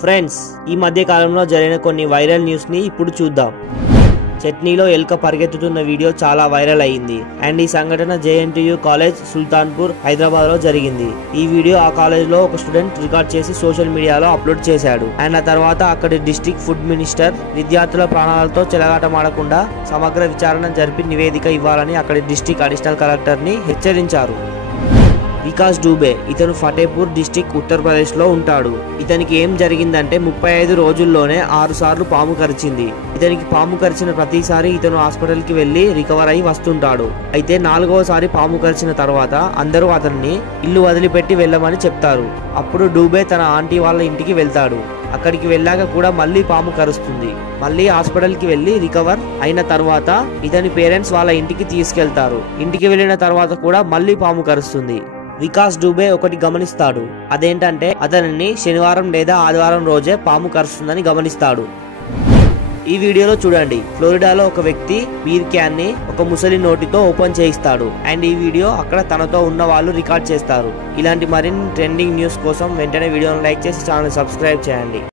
Friends, ఈ మధ్య కాలంలో జరిగిన కొన్ని వైరల్ న్యూస్ ని ఇప్పుడు చూద్దాం. చట్నీలో ఎలుక పరిగెత్తుతున్న వీడియో చాలా వైరల్ అయింది. అండ్ ఈ సంఘటన JNTU కాలేజ్ సుల్తాన్పూర్ హైదరాబాద్ లో జరిగింది. ఈ వీడియో ఆ కాలేజ్ లో ఒక స్టూడెంట్ రికార్డ్ చేసి సోషల్ మీడియాలో అప్లోడ్ చేశాడు. అండ్ ఆ తర్వాత అక్కడి డిస్ట్రిక్ట్ ఫుడ్ మినిస్టర్ విద్యార్థుల ప్రాణాలతో చెలగాటమాడకుండా సమగ్ర విచారణ జరిపి నివేదిక ఇవ్వాలని అక్కడి డిస్ట్రిక్ట్ అడిషనల్ కలెక్టర్ ని హెచ్చరించారు. వికాస్ డూబే ఇతను ఫతేపూర్ డిస్టిక్ ఉత్తరప్రదేశ్ లో ఉంటాడు. ఇతనికి ఏం జరిగిందంటే 35 రోజుల్లోనే 6 సార్లు పాము కరిచింది. ఇతనికి పాము కరిచిన ప్రతిసారి ఇతను హాస్పిటల్ కి వెళ్లి రికవర్ అయి వస్తుంటాడు. అయితే 4వసారి పాము కరిచిన తర్వాత అందరూ అతన్ని ఇల్లు వదిలిపెట్టి వెళ్ళమని చెప్తారు. అప్పుడు డూబే తన ఆంటీ వాళ్ళ ఇంటికి వెళ్తాడు. అక్కడికి వెళ్ళాక కూడా మళ్ళీ పాము కరుస్తుంది. మళ్ళీ హాస్పిటల్ కి వెళ్లి రికవర్ అయిన తర్వాత ఇతని పేరెంట్స్ వాళ్ళ ఇంటికి తీసుకెళ్తారు. ఇంటికి వెళ్ళిన తర్వాత కూడా మళ్ళీ పాము కరుస్తుంది. వికాస్ డూబే ఒకటి గమనిస్తాడు. అదేంటంటే అతనిని శనివారం లేదా ఆదివారం రోజే పాము కరుస్తుందని గమనిస్తాడు. ఈ వీడియోలో చూడండి, ఫ్లోరిడాలో ఒక వ్యక్తి బీర్ క్యాన్ ని ఒక ముసలి నోటితో ఓపెన్ చేయిస్తాడు. అండ్ ఈ వీడియో అక్కడ తనతో ఉన్న వాళ్ళు రికార్డ్ చేస్తారు. ఇలాంటి మరిన్ని ట్రెండింగ్ న్యూస్ కోసం వెంటనే వీడియోను లైక్ చేసి ఛానల్ సబ్స్క్రైబ్ చేయండి.